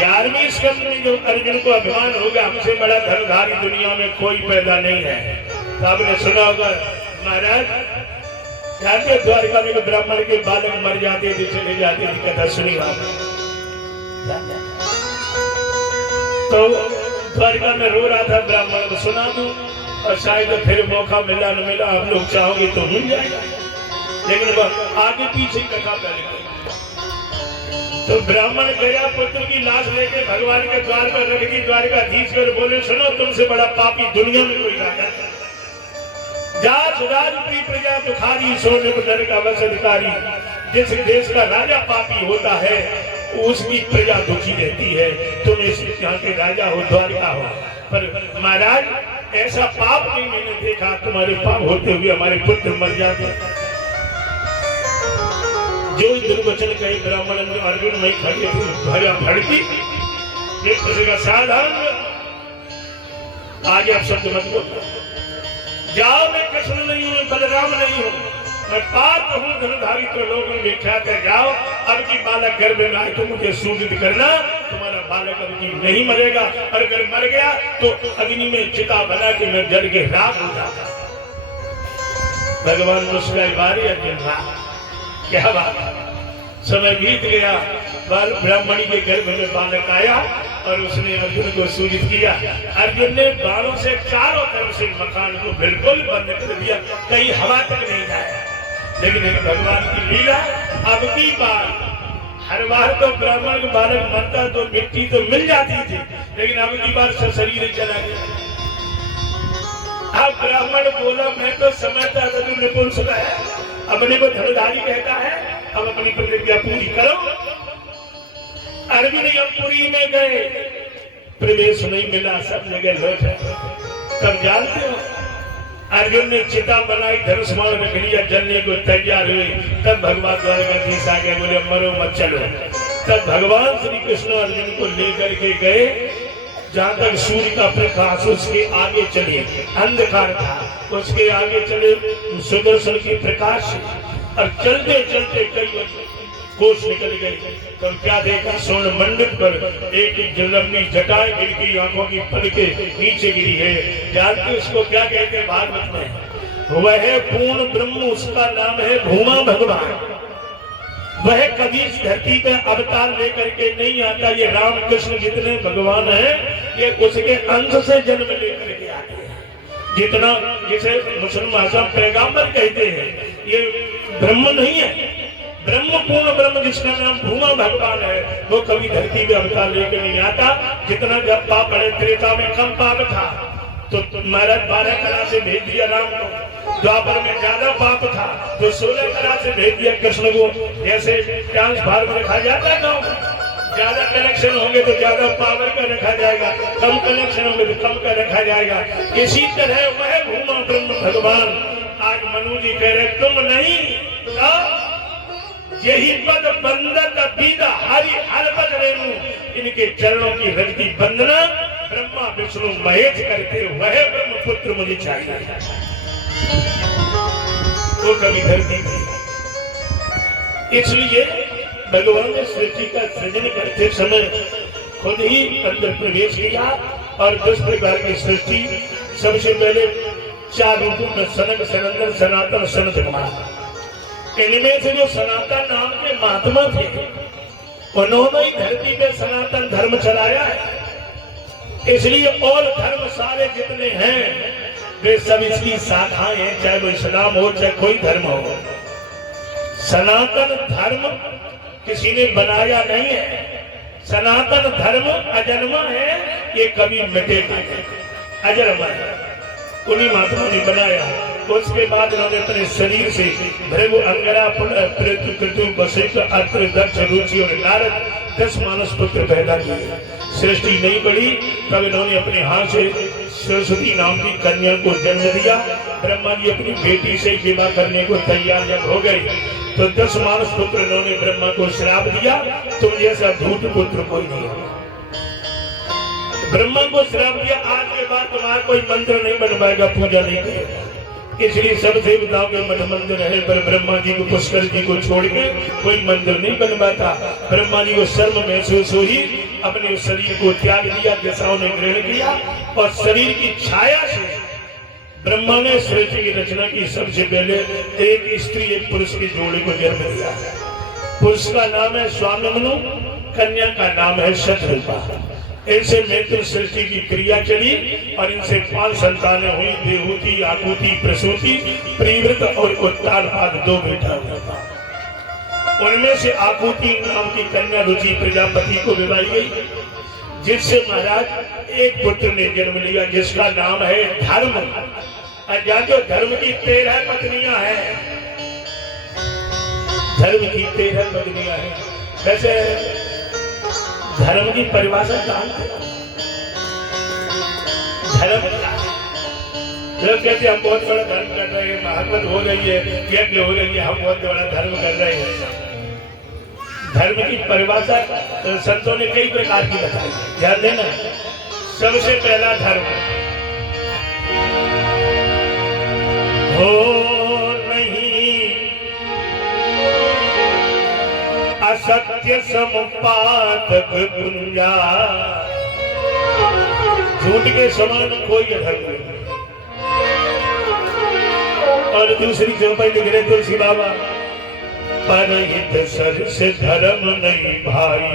11वीं स्कंद में जो अर्जुन को अभिमान होगा हमसे बड़ा धर्मधारी दुनिया में कोई पैदा नहीं है। तो आपने सुना होगा महाराज जानते द्वारका में ब्राह्मण के बालक मर जाते थे चले जाते थे कथा सुनी आप। तो द्वारका में रो रहा था ब्राह्मण को सुना दूं और शायद फिर मौका मिला न मिला आप लोग चाहोगे तो मिल जाएगा लेकिन आगे पीछे कथा पहले। तो ब्राह्मण गया पुत्र की लाश लेके भगवान के द्वार पर रख दी। द्वारकाधीश कर बोले सुनो तुमसे बड़ा पापी दुनिया में कोई राजा नहीं। जात राजप्री प्रजा दुखारी सोने नर का वश अधिकारी। जिस देश का राजा पापी होता है उसकी प्रजा दुखी रहती है। तुम इस यहाँ के राजा हो द्वारका हो पर महाराज ऐसा पाप नहीं मैंने देखा। तुम्हारे पाप होते हुए हमारे पुत्र मर जाते। जो दुर्वचन कहे ब्राह्मण अर्जुन नहीं खड़े भजा भड़की एक दूसरे का साधारण आगे आप शब्द मत बोलो। जाओ मैं कृष्ण नहीं हूं बलराम नहीं हूं मैं पार्थ हूं धनुधारी तो लोगों में विख्यात है। जाओ अब की बालक गर्भ में आए तो मुझे सूचित करना। तुम्हारा बालक अब की नहीं मरेगा और अगर मर गया तो अग्नि में चिता बना के मैं जल के राख हो जाता। भगवान मुस्कुराए बारी अर्जुन क्या बात। समय बीत गया ब्राह्मणी के गर्भ में बालक आया और उसने अर्जुन को सूचित किया। अर्जुन ने बाणों से चारों तरफ से मकान को बिल्कुल बंद कर दिया कहीं हवा तक नहीं जाए। लेकिन भगवान की लीला अब की बार हर बार तो ब्राह्मण का बालक मरता तो मिट्टी तो मिल जाती थी लेकिन अब की बार सब शरीर चला गया। अब ब्राह्मण बोला मैं तो समझता था तुमने पुरुष सुनाया अपने को धनुधारी कहता है अब अपनी प्रतिज्ञा पूरी करो। अर्जुन यमपुरी में गए प्रवेश नहीं मिला सब जगह लौट है। तब जानते हो अर्जुन ने चिता बनाई धनुष्मान रख लिया जलने को तैयार हुए। तब भगवान द्वारकाधीश आ गए बोले मरो मत चलो। तब भगवान श्री कृष्ण अर्जुन को लेकर के गए जहां तक सूर्य का प्रकाश उसके आगे चले अंधकार था उसके आगे चले सुदर्शन के प्रकाश और चलते चलते कई कोष निकल गए। तो क्या देखा स्वर्ण मंडित पर एक लंबी जटाएं गिर गई आंखों की पलके नीचे गिरी है। जानते उसको क्या कहते हैं भागवत में वह है पूर्ण ब्रह्म उसका नाम है भूमा भगवान। वह कभी इस धरती पे अवतार लेकर के नहीं आता। ये राम कृष्ण जितने भगवान हैं ये उसके अंश से जन्म लेकर के आते हैं। जितना जिसे मुसलमान पैगंबर कहते हैं ये ब्रह्म नहीं है। ब्रह्म पूर्ण ब्रह्म जिसका नाम भूमा भगवान है वो कभी धरती पे अवतार लेकर नहीं आता। जितना जब पाप बड़े त्रेता में कम पाप था तो महाराज 12 कला से भेज दिया राम को। द्वापर में ज्यादा पाप था तो 16 कला से भेज दिया कृष्ण को। जैसे ट्रांसफार में रखा जाता है गाँव में ज्यादा कनेक्शन होंगे तो ज्यादा पावर का रखा जाएगा कम कनेक्शन होंगे तो कम का रखा जाएगा। इसी तरह वह भूमा ब्रह्म भगवान आज मनु जी कह रहे तुम नहीं यही पद बंदन बीदा हरि हर पद रेणु इनके चरणों की रखती वंदना ब्रह्मा विष्णु महेश करते वह ब्रह्म पुत्र मुझे चाहिए। वो कभी धरती नहीं। इसलिए भगवान ने सृष्टि का सृजन करते समय खुद ही अंदर प्रवेश किया और 10 प्रकार की सृष्टि सबसे पहले 4 रूपों में सनक सनंदन सनातन सनत कुमार। इनमें से जो सनातन नाम के महात्मा थे उन्होंने ही धरती पे सनातन धर्म चलाया है। इसलिए और धर्म सारे जितने हैं वे सब इसकी शाखाएं हैं चाहे वो इस्लाम हो चाहे कोई धर्म हो। सनातन धर्म किसी ने बनाया नहीं है। सनातन धर्म अजन्मा है ये कभी मिटेगा अजन्मा है उन्हीं महात्मा ने बनाया। उसके बाद उन्होंने अपने शरीर से भृगु अंगरा पृथु वशिष्ठ अत्र दक्ष रुचि और नारद 10 मानस पुत्र पैदा किए। सृष्टि नहीं बढ़ी तब इन्होंने अपने हाथ से सरस्वती नाम की कन्या को जन्म दिया। ब्रह्मा जी अपनी बेटी से विवाह करने को तैयार जब हो गए तो 10 मानस पुत्र इन्होंने ब्रह्मा को श्राप दिया तुम जैसा धूत पुत्र कोई नहीं है। ब्रह्मा को श्राप दिया आज के बाद तुम्हारा कोई मंत्र नहीं बन पाएगा पूजा नहीं करेगा। इसलिए सब देवताओं के मठ मंदिर है, पर ब्रह्मा जी को पुष्कर जी को छोड़ के कोई मंदिर नहीं बनवाता। ब्रह्मा जी को शर्म महसूस हुई, अपने शरीर को त्याग दिया, दिशाओं ने ग्रहण किया और शरीर की छाया से ब्रह्मा ने सृष्टि की रचना की। सबसे पहले एक स्त्री एक पुरुष के जोड़े को जन्म दिया। पुरुष का नाम है स्वामिमनु, कन्या का नाम है शतरूपा। इनसे मैत्री सृष्टि की क्रिया चली और इनसे 5 संतानें हुई, देहूति, आकुति, प्रसूति, प्रीवृत और उत्तानपाद 2 बेटा हुआ था। उनमें से आकुति नाम की कन्या रुचि प्रजापति को विवाही गई, जिससे महाराज एक पुत्र ने जन्म लिया जिसका नाम है धर्म। जो धर्म की 13 पत्नियां हैं, धर्म की 13 पत्नियां हैं। वैसे धर्म की परिभाषा जानते हैं? धर्म क्या है? लोग कहते हैं हम बहुत बड़ा धर्म कर रहे हैं, भागवत हो रही है, यज्ञ हो रही है, हम बहुत बड़ा धर्म कर रहे हैं। धर्म की परिभाषा संतों ने कई प्रकार की बताई, ध्यान देना। सबसे पहला धर्म हो असत्य समुपादक गुंजा, झूठ के समान कोई धर्म नहीं। और दूसरी चौपाई लिख रहे तुलसी बाबा, परहित सर से धर्म नहीं भाई।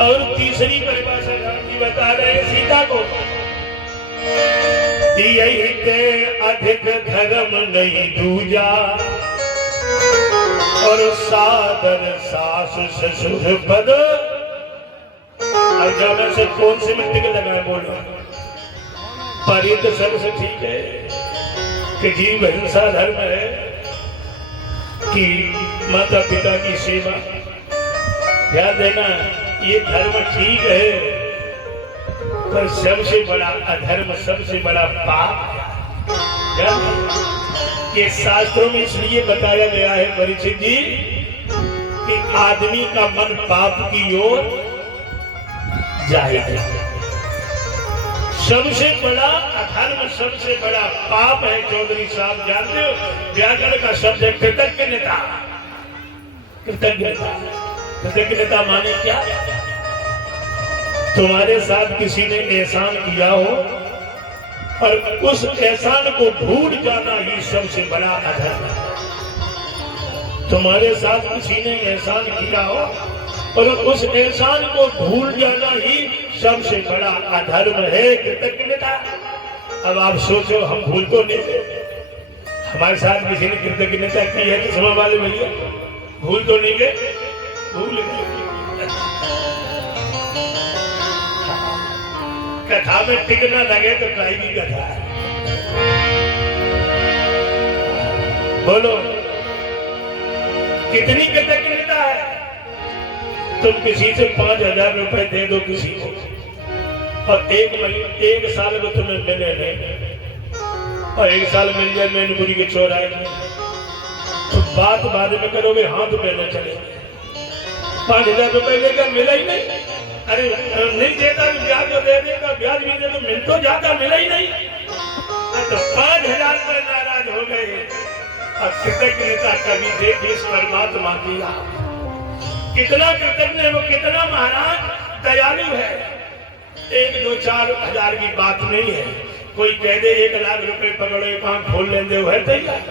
और तीसरी परिभाषा राम जी बता रहे सीता को, यही के अधिक धर्म नहीं दूजा, और सादर सास ससुर पद। अब जाना से कौन से मिट्टी के लगाए बोलो, पर ये तो सबसे ठीक है कि जीव हिंसा धर्म है कि माता पिता की सेवा। ध्यान देना, ये धर्म ठीक है, पर सबसे बड़ा अधर्म, सबसे बड़ा पाप ये शास्त्रों में इसलिए बताया गया है परीक्षित जी कि आदमी का मन पाप की ओर जाएगा। सबसे बड़ा अधर्म, सबसे बड़ा पाप है। चौधरी साहब जानते हो, व्याकरण का शब्द है कृतज्ञता। कृतज्ञता, कृतज्ञता माने क्या? तुम्हारे साथ किसी ने एहसान किया हो और उस एहसान को भूल जाना ही सबसे बड़ा अधर्म है। तुम्हारे साथ किसी ने एहसान किया हो और उस एहसान को भूल जाना ही सबसे बड़ा अधर्म है, कृतज्ञता। अब आप सोचो, हम भूल तो नहीं गए, हमारे साथ किसी ने कृतज्ञता की है तो समझ वाले भैया भूल तो नहीं गए, भूल गए। कथा में टिकना लगे तो कहीं भी कथा है। बोलो कितनी कृतज्ञता है? तुम किसी से 5,000 रुपए दे दो किसी को और एक साल में तुम्हें मिले नहीं, और 1 साल मिल जाए मैनपुरी के चौराहे में, तो बात बाद में करोगे हाथ पहले चले। 5,000 रुपए लेकर मिला ही नहीं, अरे नहीं देता तो ब्याज तो दे देगा, ब्याज भी दे तो मिल तो जाता, मिला ही नहीं, तो 5,000 पर नाराज हो गए। और कृतज्ञता कभी देखिए इस परमात्मा की, कितना कृतज्ञ है वो, कितना महाराज दयालु है। 1, 2, 4 हजार की बात नहीं है। कोई कह दे 1 लाख रुपए पकड़ो, एक आंख खोल लेंगे, वो है तैयार।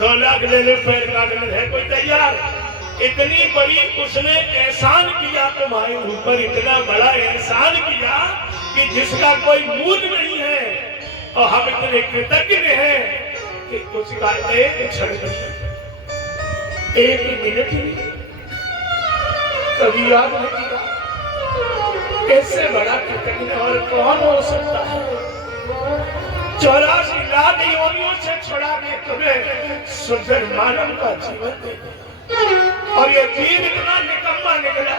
2 लाख ले ले, पैर काटने है कोई तैयार। इतनी बड़ी उसने एहसान किया तुम्हारे ऊपर, इतना बड़ा एहसान किया कि जिसका कोई मूल्य नहीं है, और हम इतने कृतज्ञ हैं कि उसका एक क्षण, 1 मिनट कभी याद नहीं किया। इससे बड़ा कृतज्ञ और कौन हो सकता है? 84 लाख योनियों से छुड़ा के तुम्हें सुंदर मानव का जीवन दे, और ये जीव इतना निकम्मा निकला,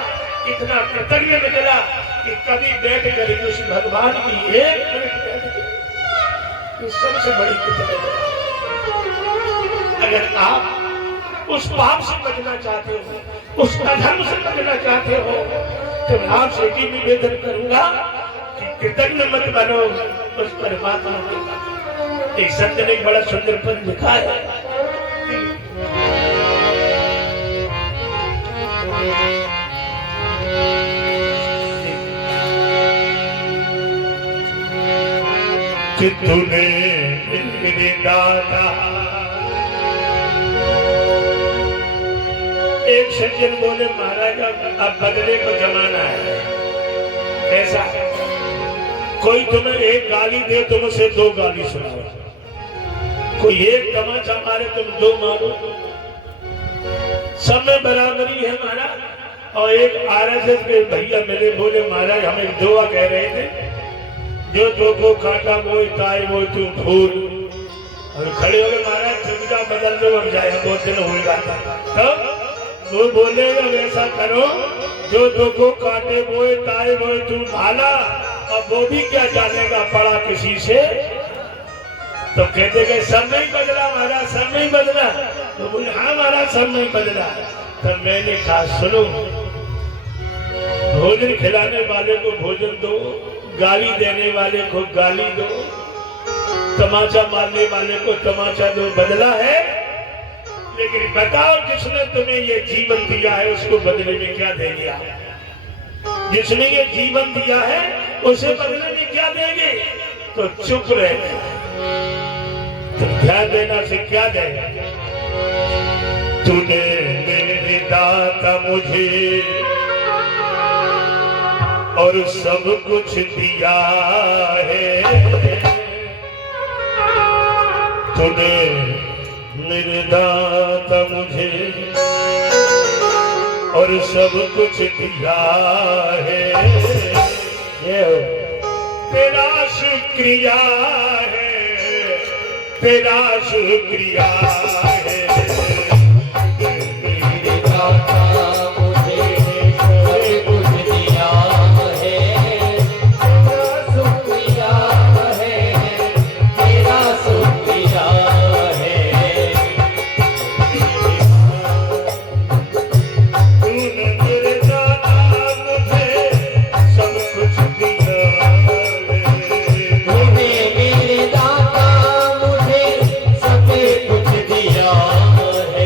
इतना कृतज्ञ निकला कि कभी बैठ कर उस भगवान की 1 मिनट बैठ गए। ये सबसे बड़ी कृतज्ञता। अगर आप उस पाप से बचना चाहते हो, उस अधर्म से बचना चाहते हो, तो मैं आपसे भी निवेदन करूंगा कि कृतज्ञ मत बनो उस परमात्मा के। एक संत ने एक बड़ा सुंदर पद लिखा है, कि तूने मेरे दाता। एक सज्जन बोले महाराज अब बदले को जमाना है। ऐसा कोई तुम्हें एक गाली दे तुम उसे दो गाली सुनाओ, कोई एक तमाचा मारे तुम दो मारो, सब में बराबरी है महाराज। और एक आरएसएस के भैया मेरे बोले महाराज हम एक दुआ कह रहे थे, जो तो को काटा वो ताई वो तू फूल। और खड़े हो गए महाराज सुविधा बदल दो अब जाए, बहुत दिन होगा। तो वो बोलेगा वैसा करो, जो तो को काटे वो ताई वो तू भाला। अब वो भी क्या जानेगा पड़ा किसी से। तो कहते गए सब नहीं बदला महाराज, सब नहीं बदला। तो बोले हाँ महाराज सब नहीं बदला। तो मैंने कहा सुनो, भोजन खिलाने वाले को भोजन दो, गाली देने वाले को गाली दो, तमाचा मारने वाले को तमाचा दो, बदला है। लेकिन बताओ जिसने तुम्हें ये जीवन दिया है उसको बदले में क्या देंगे आप? जिसने ये जीवन दिया है उसे बदले में क्या देंगे? तो चुप रहे, तो ध्यान देना से क्या देंगे? तूने मेरे दाता मुझे और सब कुछ दिया है। तूने मेरे दाता मुझे और सब कुछ दिया है। तेरा शुक्रिया है, तेरा शुक्रिया है। मुझे सब कुछ दिया है।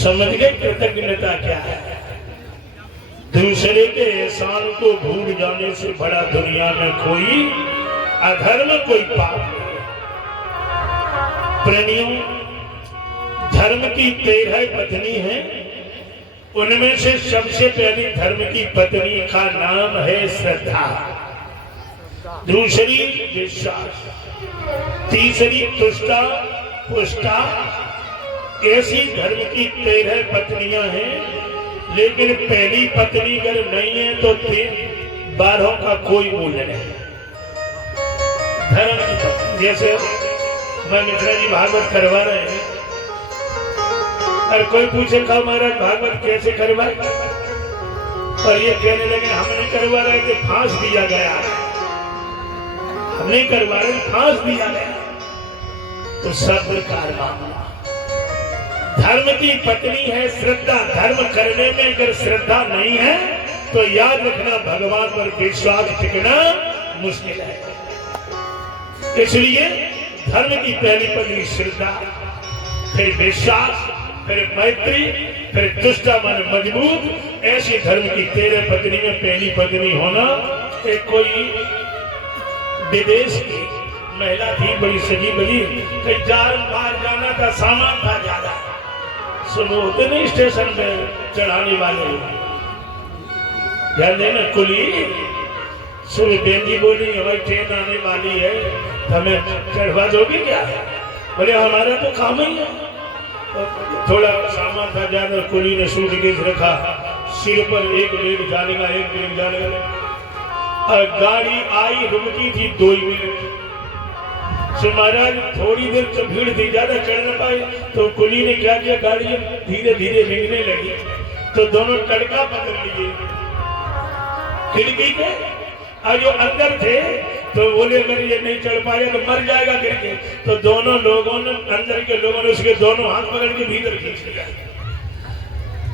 समझ गए कृतज्ञता क्या है? दूसरे के एहसान को भूल जाने से बड़ा दुनिया में कोई अधर्म कोई पाप नहीं। प्रेमियों, धर्म की 13 पत्नी है, उनमें से सबसे पहली धर्म की पत्नी का नाम है श्रद्धा, दूसरी विश्वास, तीसरी तुष्टा पुष्टा। ऐसी धर्म की 13 पत्नियां हैं, लेकिन पहली पत्नी अगर नहीं है तो 12 का कोई मूल्य नहीं। धर्म की पत्नी, जैसे मैं मिश्रा जी भागवत करवा रहे हैं और कोई पूछे कहा महाराज भागवत कैसे करवाए, और ये कहने लगे हम नहीं करवा रहे थे, फांस दिया गया, हम नहीं करवा रहे, फांस दिया गया। तो सब प्रकार मामला धर्म की पत्नी है श्रद्धा। धर्म करने में अगर श्रद्धा नहीं है तो याद रखना भगवान पर विश्वास टिकना मुश्किल है। इसलिए धर्म की पहली पत्नी श्रद्धा, फिर विश्वास, फिर मैत्री, फिर दुष्टा मन मजबूत। ऐसी धर्म की 13 पत्नी में पहली पत्नी होना। एक कोई विदेश की महिला थी, बड़ी सजी बजी, कहीं जार बाहर जाना था, सामान था ज्यादा, सुनो होते नहीं स्टेशन पे चढ़ाने वाले, ध्यान देना कुली सुबह बेन जी बोली हमारी ट्रेन आने वाली है, हमें चढ़वा दोगे क्या? बोले हमारा तो काम ही है। थोड़ा सामान था ज्यादा, कुली ने सूटकेस रखा सिर पर, एक बैग जाने का, एक बैग जाने का, और गाड़ी आई रुकती थी 2 मिनट, तो महाराज थोड़ी देर तो भीड़ थी, ज्यादा चढ़ न पाए, तो कुली ने क्या किया, गाड़ी धीरे धीरे रेंगने लगी, तो दोनों तड़का पकड़ लिए खिड़की के, और जो अंदर थे तो बोले अगर ये नहीं चढ़ पाएगा तो मर जाएगा करके, तो दोनों लोगों ने, अंदर के लोगों ने उसके दोनों हाथ पकड़ के भीतर खींच लिया,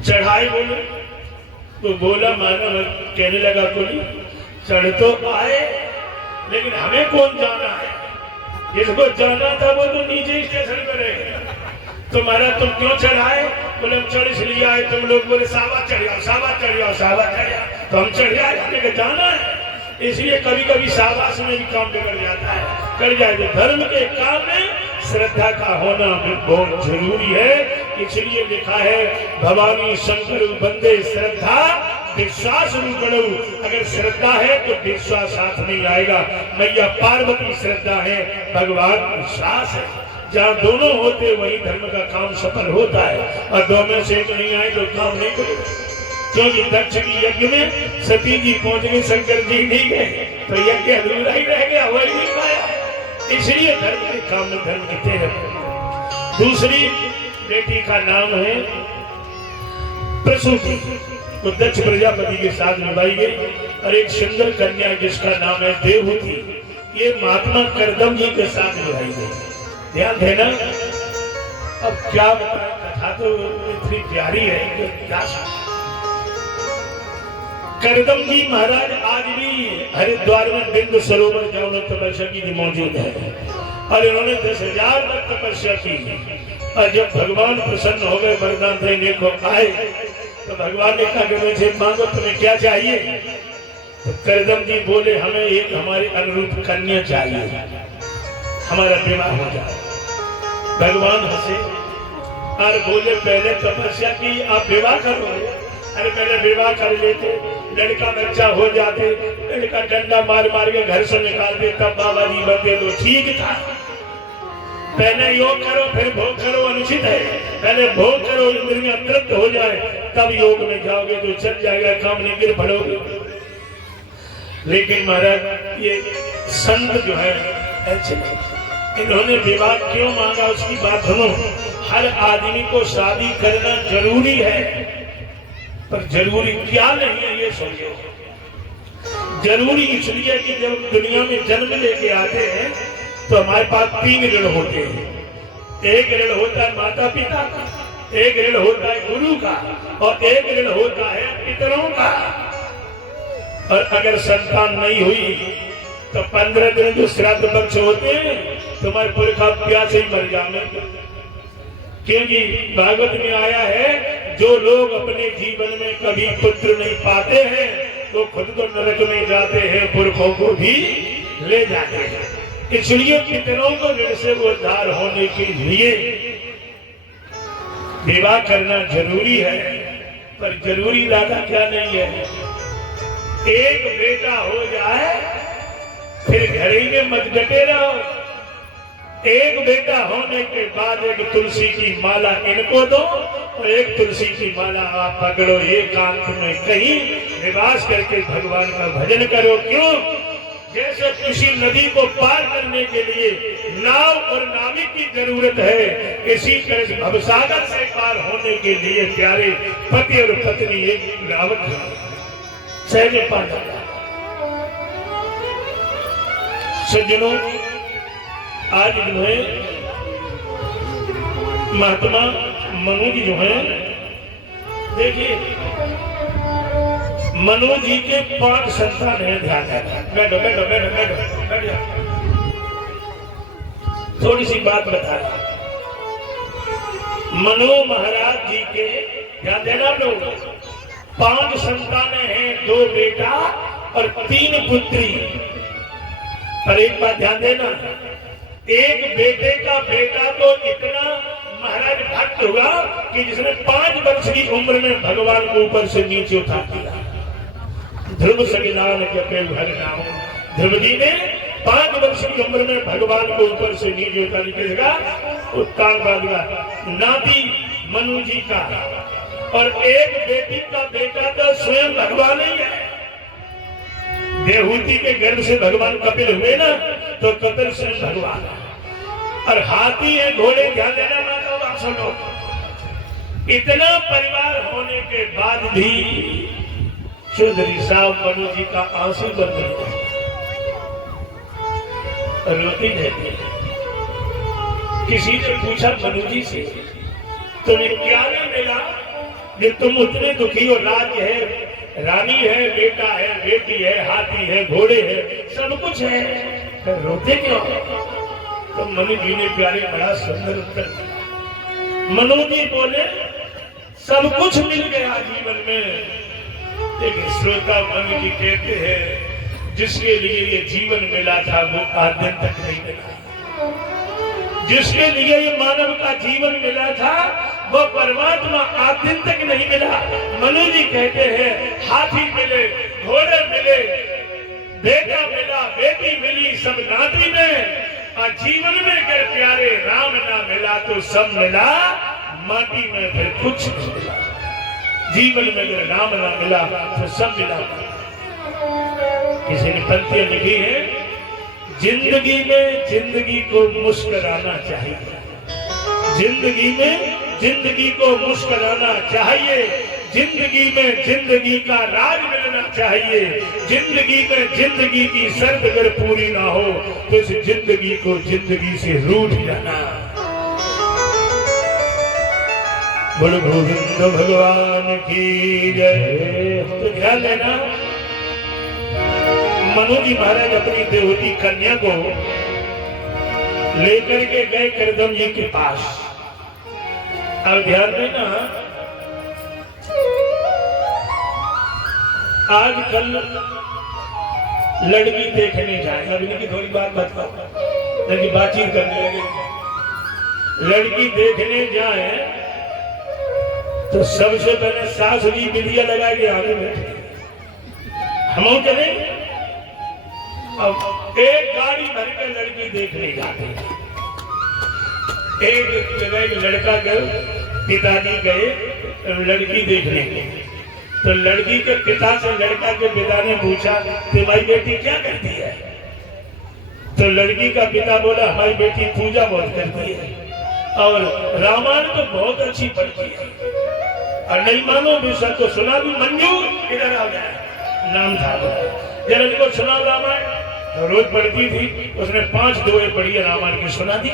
चढ़ाई बोले। तो बोला मानव, कहने लगा कुली चढ़ तो आए लेकिन हमें कौन जाना है, जिसको जाना था वो तो नीचे स्टेशन पर रहेगा, तो महाराज तुम क्यों चढ़ाए? बोले हम चढ़ इसलिए आए, तुम लोग बोले सावा चढ़ जाओ, सावा चढ़ जाओ, सावा चढ़ जाओ, तो हम चढ़ जाए, हमने जाना है। इसलिए कभी कभी शाबाश में भी काम बिगड़ जाता है, कर जाए। तो धर्म के काम में श्रद्धा का होना बहुत जरूरी है, इसलिए लिखा है भवानी शंकर बंदे श्रद्धा विश्वास रूपणु। अगर श्रद्धा है तो विश्वास साथ नहीं आएगा। मैया पार्वती श्रद्धा है, भगवान विश्वास है, जहाँ दोनों होते वही धर्म का काम सफल होता है, और दोनों से एक नहीं आए तो काम नहीं करेगा। क्योंकि दक्ष की यज्ञ में सती जी पहुंच गई, शंकर जी नहीं गए, तो यज्ञ अधूरा ही रह गया, वही नहीं पाया। इसलिए धर्म के काम में धर्म की तेरह। दूसरी बेटी का नाम है प्रसूति, तो दक्ष प्रजापति के साथ निभाई गई, और एक सुंदर कन्या जिसका नाम है देवहूति, ये महात्मा करदम जी के साथ निभाई गई। ध्यान देना, अब क्या बताएं, कथा तो इतनी प्यारी है कि क्या करदम जी महाराज आज भी हरिद्वार में बिंदु सरोवर जहाँ उन्होंने तपस्या की मौजूद है, और इन्होंने 10,000 तक तपस्या की। और जब भगवान प्रसन्न हो गए, वरदान देने को आए, तो भगवान ने कहा कि मुझे मांगो, तुम्हें क्या चाहिए? तो करदम जी बोले हमें एक हमारे अनुरूप कन्या चाहिए, हमारा विवाह हो जाए। भगवान हंसे और बोले पहले तपस्या की, आप विवाह करोगे? अरे पहले विवाह कर लेते, लड़का बच्चा हो जाते, लड़का डंडा मार मार के घर से निकाल दे, तब बाबा जी बनते तो ठीक था। पहले योग करो फिर भोग करो, अनुचित है। पहले भोग करो, इंद्रियां तृप्त हो जाए, तब योग में जाओगे तो चल जाएगा काम, नहीं गिर पड़ोगे। लेकिन महाराज ये संत जो है ऐसे नहीं, इन्होंने विवाह क्यों मांगा उसकी बात सुनो। हर आदमी को शादी करना जरूरी है, पर जरूरी क्या नहीं है ये समझो। जरूरी इसलिए कि जब दुनिया में जन्म लेके आते हैं तो हमारे पास 3 ऋण होते हैं। एक ऋण होता है माता पिता का, एक ऋण होता है गुरु का, और एक ऋण होता है पितरों का। और अगर संतान नहीं हुई तो 15 दिन जो श्राद्ध पक्ष होते हैं, तुम्हारे पुरखा प्यासे ही मर जाएंगे। क्योंकि भागवत में आया है, जो लोग अपने जीवन में कभी पुत्र नहीं पाते हैं तो खुद तो नरक में जाते हैं, पुरखों को भी ले जाते हैं। इसलिए पितरों को ऋण से उद्धार होने के लिए विवाह करना जरूरी है, पर जरूरी ज्यादा क्या नहीं है। एक बेटा हो जाए फिर घर ही में मत डटे रहो। एक बेटा होने के बाद एक तुलसी की माला इनको दो और एक तुलसी की माला आप पकड़ो, एकांत में कहीं निवास करके भगवान का भजन करो। क्यों? जैसे किसी नदी को पार करने के लिए नाव और नाविक की जरूरत है, इसी तरह भवसागर से पार होने के लिए प्यारे पति और पत्नी एक रावत सहज पार जाता। सज्जनों, आज जो है महात्मा मनु जी जो है, देखिए मनु जी के 5 संतान हैं। ध्यान रखना, बैठो बैठो बैठो बैठो बैठो। थोड़ी सी बात बता रहा, मनु महाराज जी के, ध्यान देना लोग, 5 संतानें हैं, 2 बेटा और 3 पुत्री। पर एक बात ध्यान देना, एक बेटे का बेटा तो इतना महाराज भक्त हुआ कि जिसने 5 वर्ष की उम्र में भगवान को ऊपर से नीचे उठा दिया। ध्रुव सगिनान के पेड़ भर नाम, ध्रुव जी ने 5 वर्ष की उम्र में भगवान को ऊपर से नीचे उतार निकलेगा। उत्तान बांधगा नाती मनु जी का, और एक बेटी का बेटा तो स्वयं भगवान ही है। देवहूति के गर्भ से भगवान कपिल हुए ना, तो कपिल स्वयं भगवान है। और हाथी है, घोड़े, ध्यान देना माता बाप सुनो, इतना परिवार होने के बाद भी चौधरी साहब मनु जी का आंसू बन गया, रोती रहती है। किसी ने पूछा मनु जी से, तुम्हें क्या नहीं मिला कि तुम उतने दुखी हो? राज्य है, रानी है, बेटा है, बेटी है, हाथी है, घोड़े है, सब कुछ है, तो रोते क्यों? तो मनु जी ने प्यारे बड़ा सुंदर उत्तर दिया। मनु जी बोले, सब कुछ मिल गया जीवन में, लेकिन श्रोता मनु जी कहते हैं जिसके लिए ये जीवन मिला था वो आज दिन तक नहीं मिला, जिसके लिए ये मानव का जीवन मिला था वो परमात्मा आज दिन तक नहीं मिला। मनु जी कहते हैं हाथी मिले, घोड़े मिले, बेटा मिला, बेटी मिली, सब नाती में, और जीवन में अगर प्यारे राम ना मिला तो सब मिला माटी में, फिर कुछ नहीं मिला। जीवन में अगर राम ना मिला तो सब मिला। किसी ने पंक्तियां लिखी है, जिंदगी में जिंदगी को मुस्कुराना चाहिए, जिंदगी में जिंदगी को मुस्कुराना चाहिए, जिंदगी में जिंदगी का राज मिलना चाहिए, जिंदगी में जिंदगी की शर्त अगर पूरी ना हो तो इस जिंदगी को जिंदगी से रूठ जाना। बोलो गोविंद भगवान की जय। तो ध्यान देना, मनु जी महाराज अपनी देवती कन्या को लेकर के गए करदम जी के पास। अब ध्यान देना, आजकल लड़की देखने जाए, अब इनकी थोड़ी बात बताओ, लड़की बातचीत करने लगे, लड़की देखने जाए तो सबसे पहले सास जी बिलिया लगा के आगे बैठे, हम चले। अब एक गाड़ी भर के लड़की देखने जाते हैं, एक जगह एक लड़का गए, पिताजी गए लड़की देखने के, तो लड़की के पिता से लड़का के पिता ने पूछा तुम्हारी बेटी क्या करती है? तो लड़की का पिता बोला हमारी बेटी पूजा बहुत करती है और रामायण तो बहुत अच्छी पढ़ती है, और नहीं मानो विषय तो सुना भी। मंजू इधर आ जाए, नाम था, जरा को सुना रामायण, तो रोज पढ़ती थी, उसने 5 दोहे पढ़ी रामायण की सुना दी।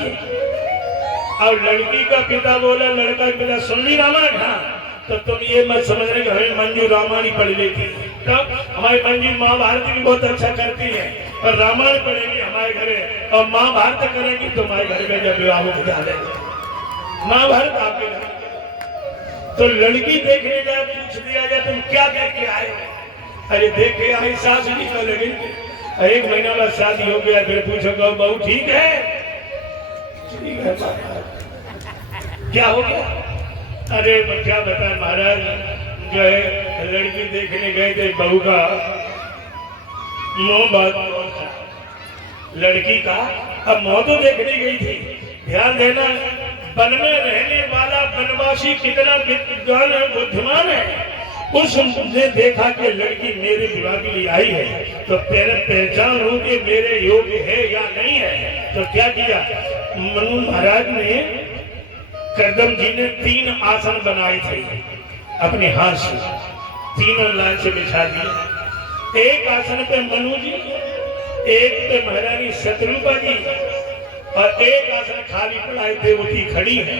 और लड़की का पिता बोला, लड़का का पिता सुन ली रामायण? हाँ। तो तुम ये मत समझ रहे कि हमें मंजू रामायण ही पढ़ लेती, तब हमारी मंजू महाभारत भी बहुत अच्छा करती है, और रामायण पढ़ेगी हमारे घरे, और महाभारत करेगी तुम्हारे घर में जब विवाह हो जाए, महाभारत आपके घर। तो लड़की देखने जाए, पूछ दिया जाए तुम क्या देख के आए? अरे देख के आई सास जी को लगे, 1 महीना बाद शादी हो गया, फिर पूछो बहू ठीक है? ठीक है। क्या हो गया? अरे क्या बताए महाराज, जो है लड़की देखने गए थे, बहू का मुंह बहुत था लड़की का, अब मुंह तो देखने गई थी। ध्यान देना, वन में रहने वाला वनवासी कितना विद्वान है, बुद्धिमान है, उसने देखा कि लड़की मेरे विवाह के लिए आई है, तो पहले पहचान हो कि मेरे योग्य है या नहीं है। तो क्या किया, मनु महाराज ने, करदम जी ने 3 आसन बनाए थे अपने हाथ से, 3 लाइन से बिछा दिए। एक आसन पे मनु जी, एक पे महारानी शत्रुपा जी, और एक आसन खाली पड़ा है, देवती खड़ी है।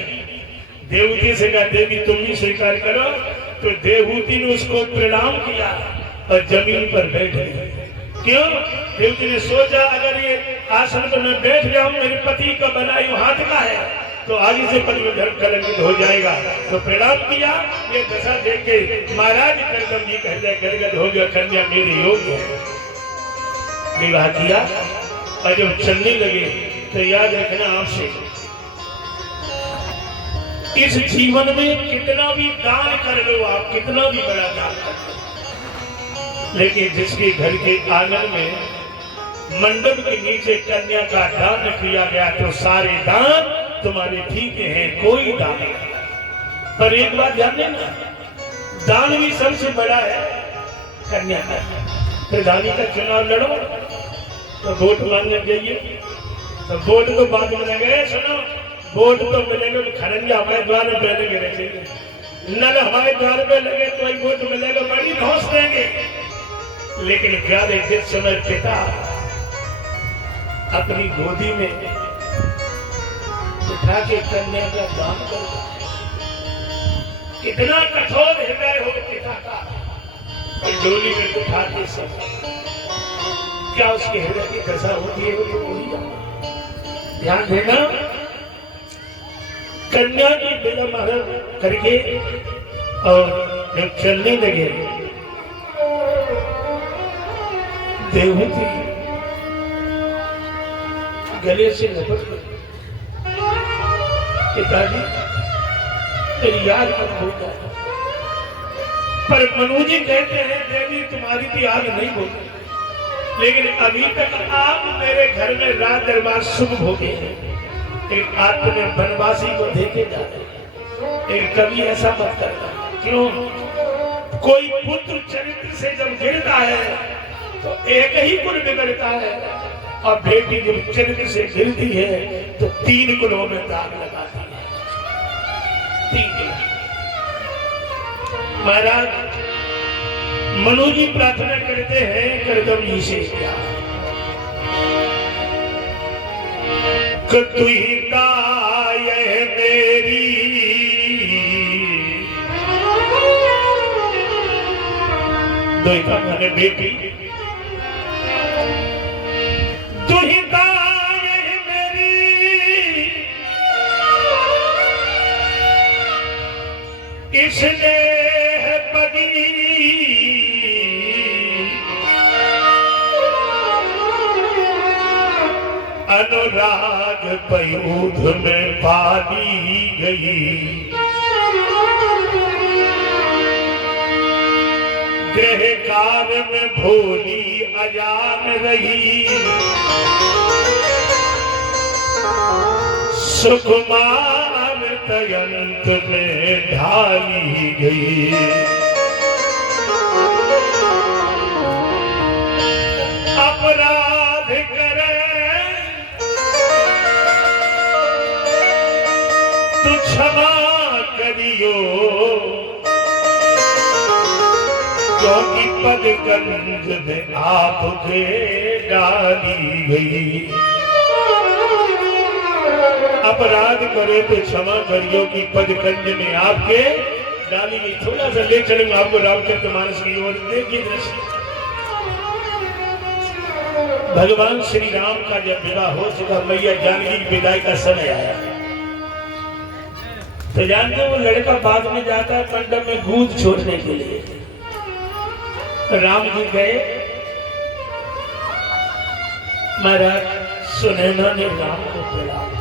देवती से कहा देवी तुम ही स्वीकार करो, तो देवहूति ने उसको प्रणाम किया और जमीन पर बैठ गई। क्यों? देवती ने सोचा अगर ये आसन पर मैं बैठ जाऊं, मेरे पति का बनाई हाथ का है, तो आगे से परिवर्तन कलंकित हो जाएगा। तो प्रणाम किया, ये दशा देख के महाराज करदम जी हृदय गदगद हो गया, कन्या मेरे योग्य है। विवाह किया, और जब चलने लगे तो याद रखना आपसे, इस जीवन में कितना भी दान कर लो आप, कितना भी बड़ा दान कर लो, लेकिन जिसके घर के आंगन में मंडप के नीचे कन्या का दान किया गया तो सारे दान तुम्हारे ठीक हैं, कोई दान नहीं। पर एक बात ध्यान देना, दान भी सबसे बड़ा है कन्या का। प्रधानी का चुनाव लड़ो तो वोट मांगने जाइए, तो बोर्ड तो बाद में मिलेंगे, सुनो बोर्ड तो मिलेंगे, खरंजा हमारे द्वार में पहले गिरे, नल हमारे द्वार पे लगे तो एक बोर्ड मिलेगा, बड़ी धौस देंगे। लेकिन प्यारे जिस समय पिता अपनी गोदी में उठा के कन्या का दान करता है, कितना कठोर हृदय हो पिता का, डोली में उठाते समय क्या उसके हृदय की दशा होती है वो तो भूल जाओ। ध्यान देना, कन्या की बिना महर करके और जब चलने लगे देवहूति गले से लपट गई, पिताजी तेरी याद मत भूल जाए। पर मनु जी कहते हैं देवी तुम्हारी भी याद नहीं भूलती, लेकिन अभी तक आप मेरे घर में रात दरबार सुख भोगे हैं, एक आत्म वनवासी को देखे जा रहे, एक कभी ऐसा मत करना। क्यों? कोई पुत्र चरित्र से जब गिरता है तो एक ही गुण बिगड़ता है, और बेटी जब चरित्र से गिरती है तो 3 गुणों में दाग लगाती है। 3 महाराज मनु जी प्रार्थना करते हैं करदम जी से क्या तू ही दाय मेरी दोहिता माने बेटी, तू ही दाय मेरी इसने है बदी अनुराग पयूध में पाली गई, ग्रह कार में भोली अजान रही, सुकुमार तयंत में ढाली गई। अपराध करे तू क्षमा करियो, क्योंकि पदकंज में आपके डाली गई। अपराध करे तो क्षमा करियो कि पदकंज में आपके डाली गई। थोड़ा सा ले चलेंगे आपको रामचरितमानस की ओर, देखिए दृश्य। भगवान श्री राम का जब विवाह हो चुका, मैया जानकी की विदाई का समय आया, तो जानते वो लड़का बाद में जाता है मंडप में गूंज छोड़ने के लिए। राम जी गए, महाराज सुनैना ने राम को बुलाया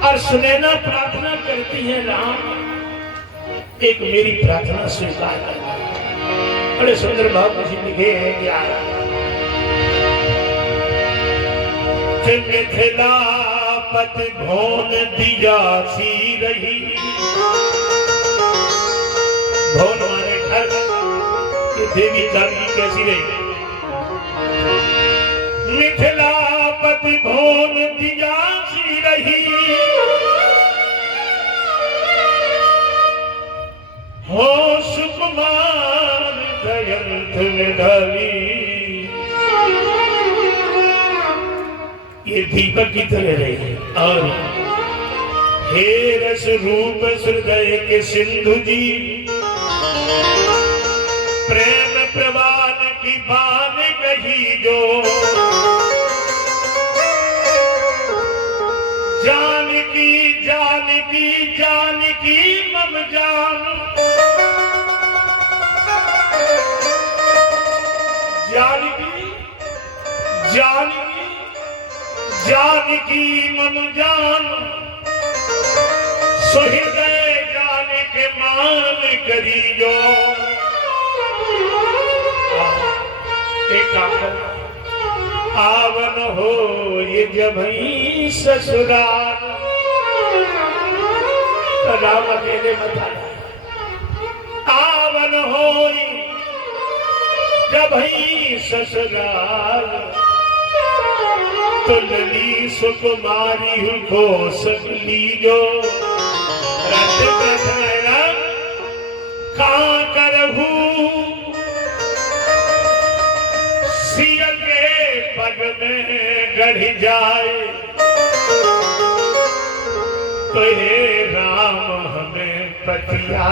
और सुनैना प्रार्थना करती है, राम एक मेरी प्रार्थना स्वीकार करना। बड़े सुंदर भाव जी लिखे हैं क्या, मिथिलापत भोन दिया सी रही, भोन माने घर, ये देवी जानकी कैसी रही। मिथिलापत भोन दिया सी रही, हो सुकुमार दयंत में ढली। ये दीपक की तरह रहे, और हे रस रूप हृदय के सिंधु जी, प्रेम प्रवान की बान कही जो, जानकी जानकी जानकी मम जान, जानकी जानकी जानकी मम जान, सुहृदय जान के मान करी जो। एक आवन हो ये जब ही ससुराल, राम अकेले बता, आवन हो जब ही ससुराल, तो लली सुकुमारी को सकली जो कहाँ करहू सिय के पग में गढ़ जाए तो हे राम हमें पतिया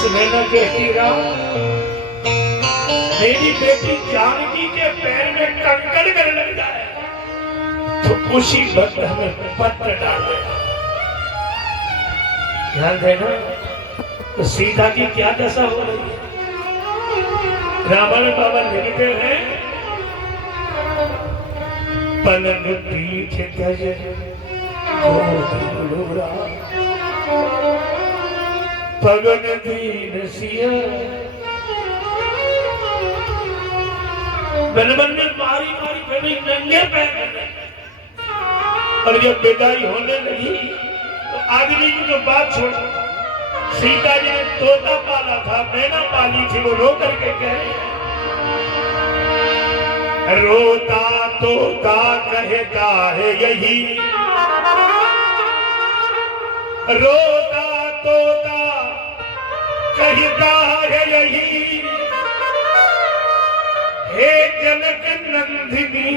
सुनैना कहती राम मेरी बेटी जानकी के पैर में कंकड़ कर लग जाए तो उसी वक्त हमें पत्र डाल देना। ध्यान देना तो सीता की क्या दशा हो रही है। रावण बाबा लिखते हैं पलंग पीठ तज पगन दीन सिया बनबन में मारी मारी कभी नंगे पैर और जब विदाई होने लगी तो आदमी की जो बात छोड़ सीता जी ने तोता पाला था मैना पाली थी वो रो करके कहे रोता तोता कहता है यही रोता तोता कहता है यही हे जनक नंदिनी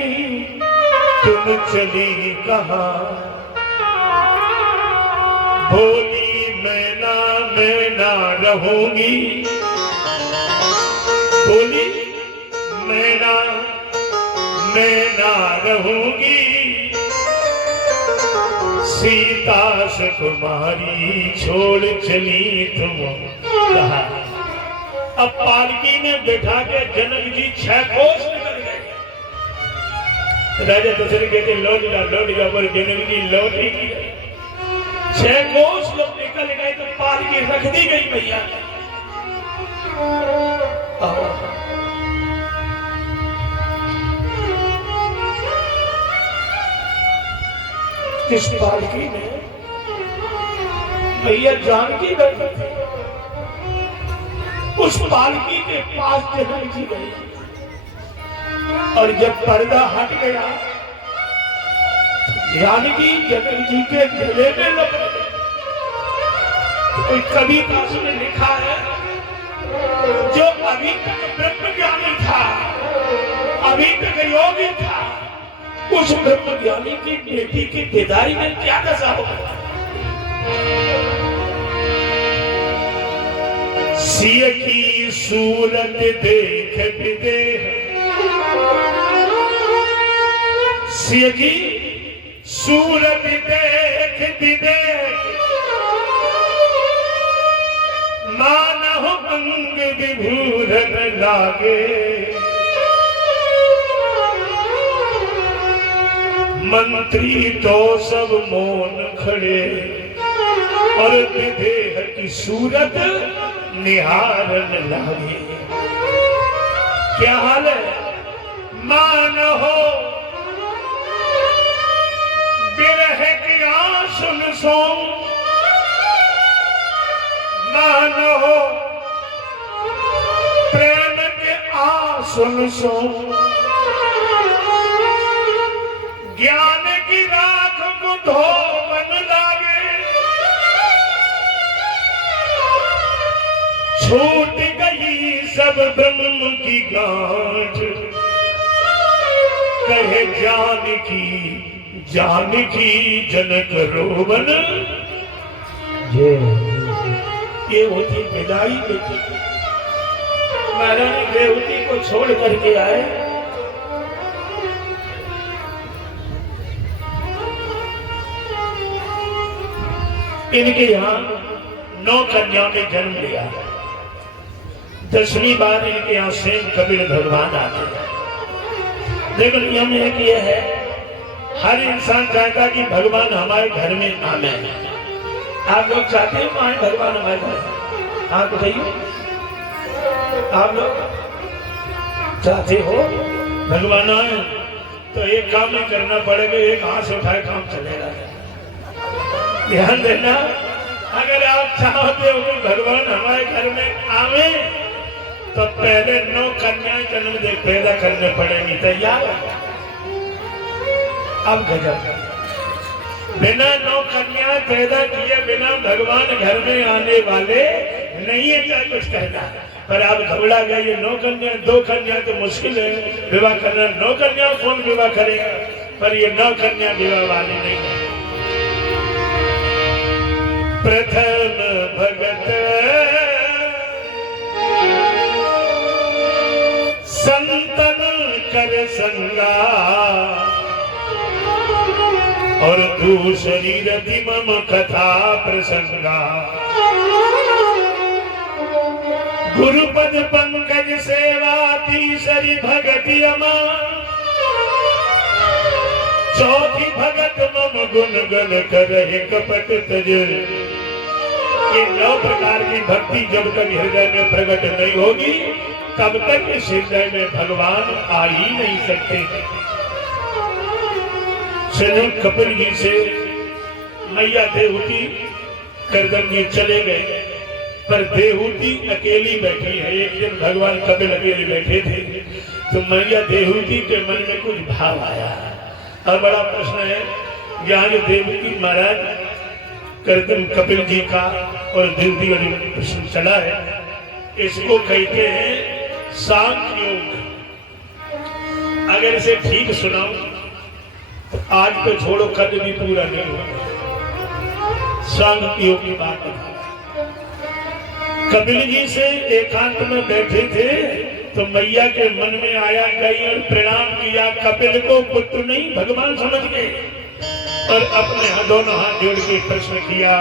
तुम चली कहाँ बोली मैं ना रहूंगी बोली मैं ना रहूंगी सीता सुकुमारी छोड़ चली तुम कहा। अब पालकी में बैठा के जनक जी 6 कोस निकल गए। राजा दशरथ कहते लौट जा पर जनक जी लौट ही की 6 कोस लोग निकल गए तो पालकी रख दी गई भैया। इस पालकी में भैया जानकी बैठी थी। उस पालकी के पास जनक जी गए और जब पर्दा हट गया जानकी जनक जी के गले में लग गई। कोई कविता में लिखा है जो अभी तक ब्रह्म ज्ञानी था अभी तक योगी था उस ब्रह्म ज्ञानी की बेटी की बेदारी में क्या दशा होगा। सिय की सूरत देख विदेह सिय की सूरत देख विदेह मानह अंग विभूरन लागे मंत्री तो सब मौन खड़े और विदेह की सूरत निहारन लागे। क्या हाल है मान हो बिरह की आंसुन सो मान हो प्रेम के आंसुन सो ज्ञान की राख को धोवन लागे छूट गई सब ब्रह्म की गांठ कहे जानकी जनक रोवन। ये होती विदाई बेटी। महारानी देवती को छोड़ करके आए इनके यहाँ 9 कन्याओं ने जन्म लिया। 10वीं बार इनके यहाँ स्वयं कबीर भगवान आते हैं। देखो नियम एक ये है हर इंसान चाहता कि भगवान हमारे घर में आए। आप लोग चाहते हो आए भगवान हमारे घर? आप बताइए आप लोग चाहते हो भगवान आए तो एक काम नहीं करना पड़ेगा एक हाथ से उठाए काम चलेगा। ध्यान देना अगर आप चाहते हो कि भगवान हमारे घर में आवे तो पहले 9 कन्याएं जन्म दे पैदा करने पड़ेंगी। तैयार? अब गजब, बिना 9 कन्याएं पैदा किए बिना भगवान घर में आने वाले नहीं है, क्या कुछ कहना। पर आप घबरा गए, ये 9 कन्या 2 कन्या तो मुश्किल है विवाह करना, 9 कन्या कौन विवाह करेगा। पर ये 9 कन्या विवाह वाली नहीं है। प्रथम भगत संतन कर संगा, और दूसरी रति मम कथा प्रसंगा। गुरुपद पंकज सेवा तीसरी भगति अमा, चौथी भगत मम गुण गण करहि कपट तज। ये 9 प्रकार की भक्ति जब तक हृदय में प्रकट नहीं होगी तब तक इस हृदय में भगवान आ ही नहीं सकते। श्री कपिल जी से मैया देहूती करदम जी चले गए, पर देहूती अकेली बैठी है। एक दिन भगवान कपिल अकेले बैठे थे तो मैया देहूती के मन में कुछ भाव आया। और बड़ा प्रश्न है, यहाँ जो देवकी महाराज करदम कपिल जी का और देवती का जो प्रश्न चला है, इसको कहते हैं सांख्य योग। अगर इसे ठीक सुनाऊं तो आज तो छोड़ो, कद भी पूरा नहीं होगा। सांख्य योग की बात है। कपिल जी से एकांत में बैठे थे तो मैया के मन में आया, गई और प्रणाम किया। कपिल को पुत्र नहीं भगवान समझ गए और अपने दोनों हाथ जोड़ के प्रश्न किया,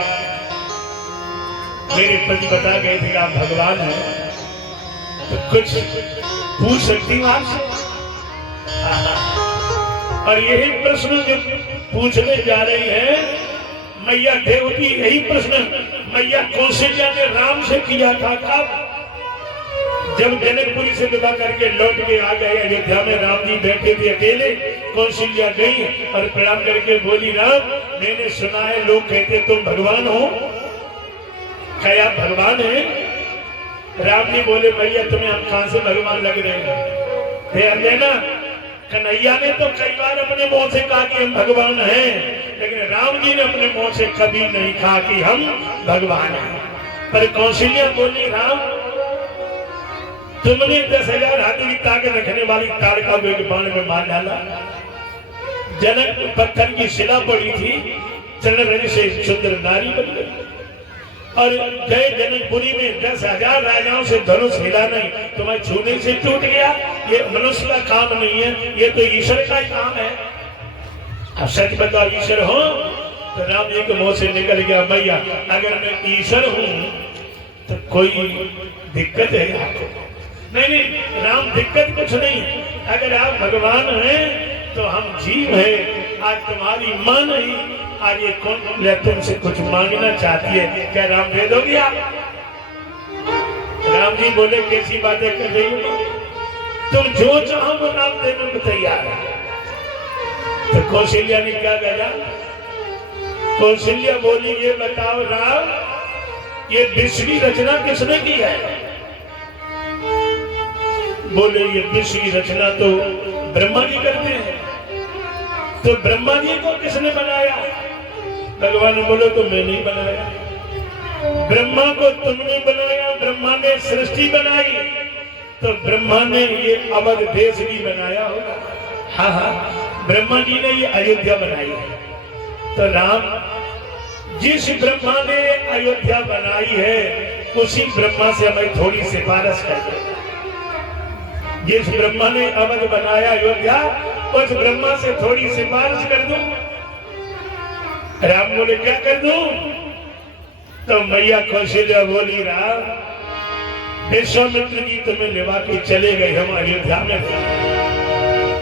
मेरे पति बता गए थे आप भगवान हैं, तो कुछ पूछ सकती हूँ आपसे। और यही प्रश्न जो पूछने जा रही है मैया देवती, यही प्रश्न मैया कौशल्या ने राम से किया था। कब? जब जनकपुरी से विवाह करके लौट के आ गए अयोध्या में, राम जी बैठे थे अकेले, कौशल्या गई और प्रणाम करके बोली, राम मैंने सुना है लोग कहते तुम भगवान हो, क्या आप भगवान हैं? राम जी बोले, मैया तुम्हें हम कहां से भगवान लग रहे हैं? ध्यान देना, कन्हैया ने तो कई बार अपने मुंह से कहा कि हम भगवान हैं, लेकिन राम जी ने अपने मुंह से कभी नहीं कहा कि हम भगवान हैं। पर कौशल्या बोली, राम तुमने 10,000 हाथी की ताकत रखने वाली ताड़का को एक बाण में मार डाला। जनक पत्थर की शिला पड़ी थी, चरण से सुंदर नारी बन गई। और जय जनकपुरी में 10,000 राजाओं से धनुष हिला नहीं, तुम्हें छूने से टूट गया। ये मनुष्य का काम नहीं है, ये तो ईश्वर का ही काम है। अब सच बताओ, ईश्वर हो? तो राम जी के मुंह से निकल गया, मैया अगर मैं ईश्वर हूं तो कोई दिक्कत है आपको? नहीं, राम दिक्कत कुछ नहीं, अगर आप भगवान हैं तो हम जीव हैं। आज तुम्हारी मां नहीं, आज ये कौन तुमसे कुछ मांगना चाहती है, क्या राम दे दोगे आप? राम जी बोले, कैसी बातें कर रही हो, तुम जो चाहो वो राम देने को तैयार है। तो कौशल्या ने क्या कहा? कौशल्या बोली, ये बताओ राम, ये विश्व की रचना किसने की है? बोले, ये विश्व की रचना तो ब्रह्मा जी करते हैं। तो ब्रह्मा जी को किसने बनाया? भगवान बोले, तो मैं नहीं बनाया, ब्रह्मा को तुमने बनाया। ब्रह्मा ने सृष्टि बनाई, तो ब्रह्मा ने ये अवध देश भी बनाया होगा। हाँ हाँ, ब्रह्मा जी ने ये अयोध्या बनाई है। तो राम, जिस ब्रह्मा ने अयोध्या बनाई है उसी ब्रह्मा से हमें थोड़ी सिफारिश कर दो। जिस ब्रह्मा ने अवध बनाया अयोध्या, उस ब्रह्मा से थोड़ी सिफारिश कर दूं। राम बोले, क्या कर दूं? तो मैया कौशल्या बोली, राम विश्वामित्र जी तुम्हें लेवा के चले गए, हम अयोध्या में थे,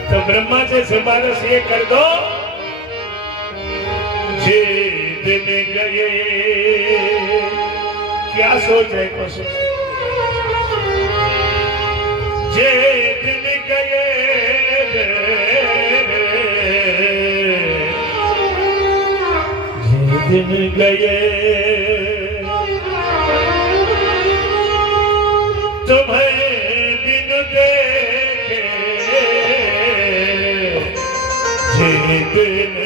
तो ब्रह्मा से सिफारिश ये कर दो, जे दिन गए। क्या सोच है कौशल्या? जे दिन गए, जे दिन गए, तुम्हें देने